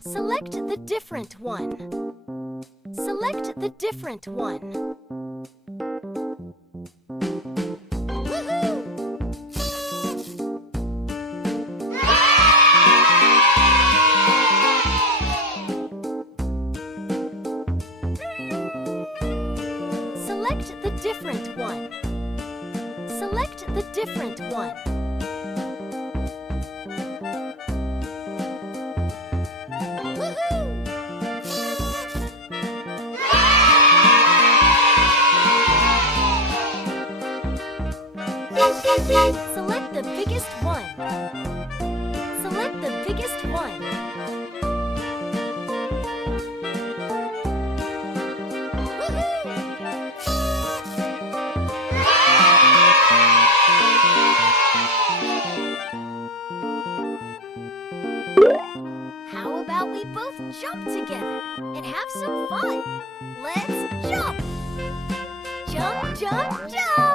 Select the different one. Select the different one. Select the different one. Select the different one. Select the biggest one. Select the biggest one. How about we both jump together and have some fun? Let's jump! Jump, jump, jump!